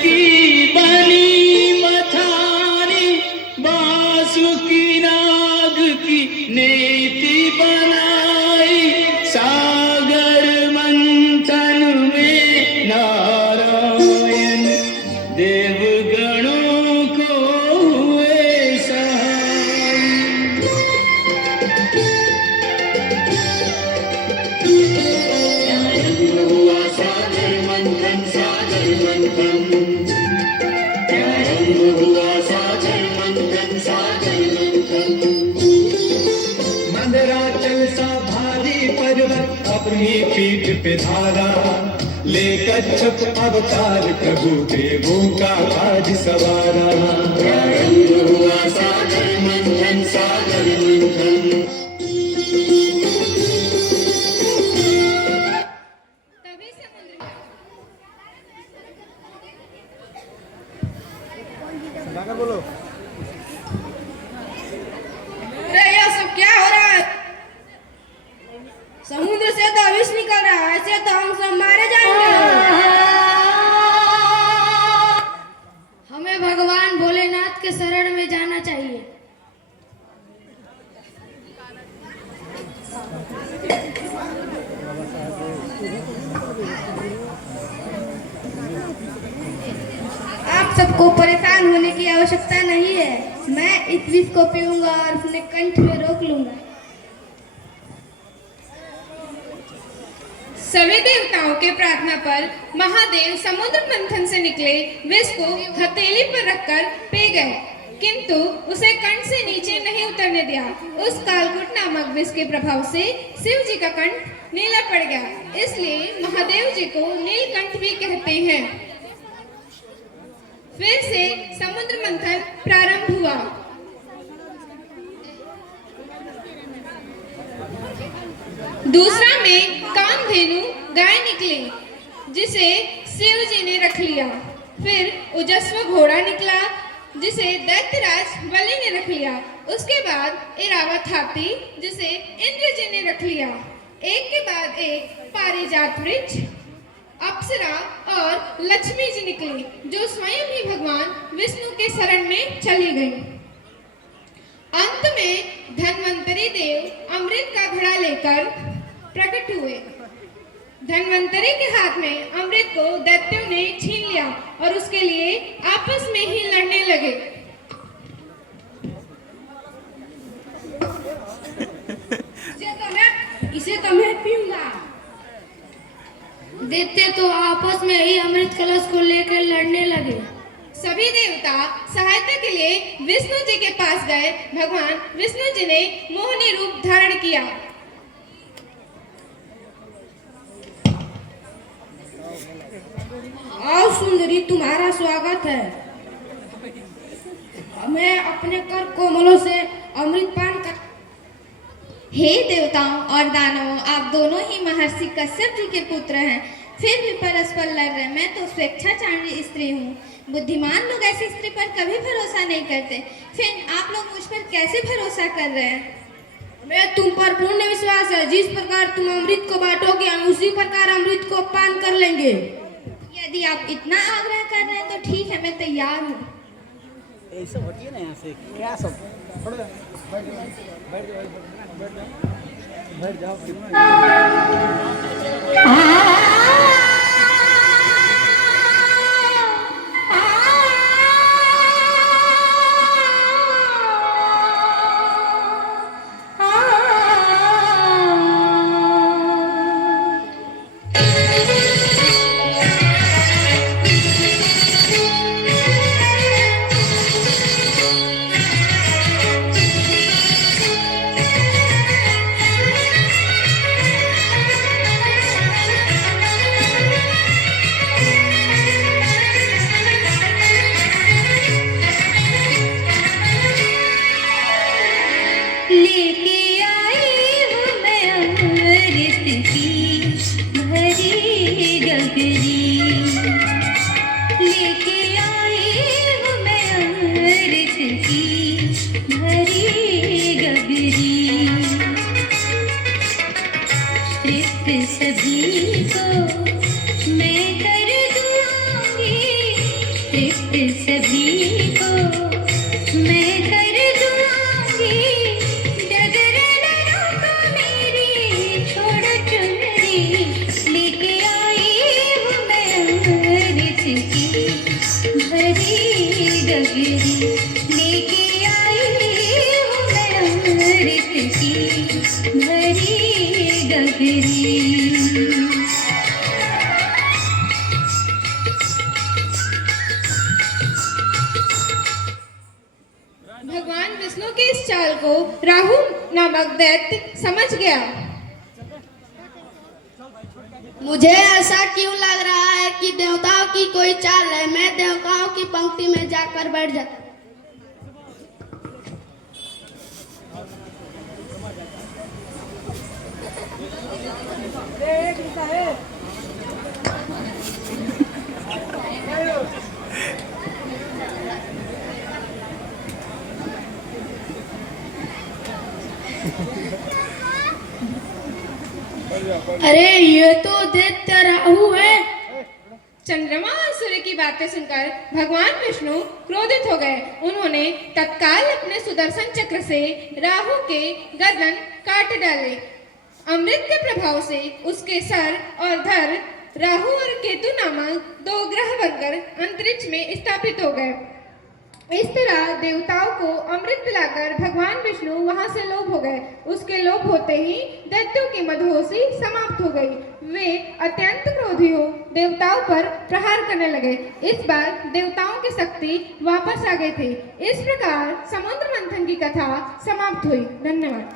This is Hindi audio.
की बनी मथानी, बासुकी नाग की नेति बनाई, सागर मंथन में नारायण देवगणों को हुए सहाय। हुआ सागर मंथन, सागर मंथन, हुआ सागर मंथन, सागर मंथन। मंदराचल सा भारी पर्वत अपनी पीठ पे धारा, ले कच्छप अवतार प्रभु देवों का काज सवारा। हुआ सागर मंथन, सागर मंथन। बोलो। अरे यह सब क्या हो रहा है? समुद्र से तो विष निकल रहा है, ऐसे तो हम सब मारे जाएंगे। हमें भगवान भोलेनाथ के शरण में जाना चाहिए। आप सबको परेशान होने की आवश्यकता नहीं है। मैं इस विष को पीऊंगा और अपने कंठ में रोक लूंगा। सभी देवताओं के प्रार्थना पर महादेव समुद्र मंथन से निकले विष को हथेली पर रखकर पी गए, किंतु उसे कंठ से नीचे नहीं उतरने दिया। उस कालकूट नामक विष के प्रभाव से शिव जी का कंठ नीला पड़ गया, इसलिए महादेव जी को नीलकंठ भी कहते हैं। फिर से समुद्र मंथन प्रारंभ हुआ। दूसरा में कामधेनु गाय निकली, जिसे शिव जी ने रख लिया। फिर उजस्व घोड़ा निकला, जिसे दैत्यराज बलि ने रख लिया। उसके बाद इरावत हाथी, जिसे इंद्र जी ने रख लिया। एक के बाद एक पारिजात वृक्ष, अप्सरा और लक्ष्मी जी निकली, जो स्वयं ही भगवान विष्णु के शरण में चली गई। अंत में धन्वंतरी देव अमृत का घड़ा लेकर प्रकट हुए। धन्वंतरी के हाथ में अमृत को दैत्यों ने छीन लिया और उसके लिए आपस में ही लड़ने लगे। इसे तो मैं पीऊंगा। दैत्य तो आपस में ही अमृत कलश को लेकर लड़ने लगे। सभी देवता सहायता के लिए विष्णु जी के पास गए। भगवान विष्णु जी ने मोहिनी रूप धारण किया। आओ सुंदरी, तुम्हारा स्वागत है। मैं अपने कर कोमलों से अमृत पान कर। हे देवताओं और दानवों, आप दोनों ही महर्षि कश्यप जी के पुत्र हैं, फिर भी परस्पर लड़ रहे। मैं तो स्वेच्छाचारी स्त्री हूँ। बुद्धिमान लोग ऐसी स्त्री पर कभी भरोसा नहीं करते, फिर आप लोग मुझ पर कैसे भरोसा कर रहे हैं? मैं तुम पर पूर्ण विश्वास है। जिस प्रकार तुम अमृत को बांटोगे, हम उसी प्रकार अमृत को पान कर लेंगे। यदि आप इतना आग्रह कर रहे हैं तो ठीक है, मैं तैयार हूँ। सब हटिए ना यहाँ से। क्या सब बैठ जाओ, बैठ जाओ, बैठ जाओ, बैठ जाओ, बैठ जाओ। सभी को मैं कर दूंगी तृप्त सभी को मैं कर दूंगी। डगर लड़ों को मेरी छोड़ चुनरी लेके आई हूँ मैं अमृत की भरी डगरी लेके आई हूँ मैं अमृत की भरी डगरी। भगवान विष्णु के इस चाल को राहु नामक दैत्य समझ गया। मुझे ऐसा क्यों लग रहा है कि देवताओं की कोई चाल है। मैं देवताओं की पंक्ति में जाकर बैठ जाता। अरे ये तो दैत्य राहु है। चंद्रमा और सूर्य की बातें सुनकर भगवान विष्णु क्रोधित हो गए। उन्होंने तत्काल अपने सुदर्शन चक्र से राहु के गर्दन काट डाले। अमृत के प्रभाव से उसके सर और धड़ राहु और केतु नामक दो ग्रह बनकर अंतरिक्ष में स्थापित हो गए। इस तरह देवताओं को अमृत पिलाकर भगवान विष्णु वहां से लोप हो गए। उसके लोप होते ही दैत्यों की मदहोशी समाप्त हो गई। वे अत्यंत क्रोधी हो देवताओं पर प्रहार करने लगे। इस बार देवताओं की शक्ति वापस आ गई थी। इस प्रकार समुद्र मंथन की कथा समाप्त हुई। धन्यवाद।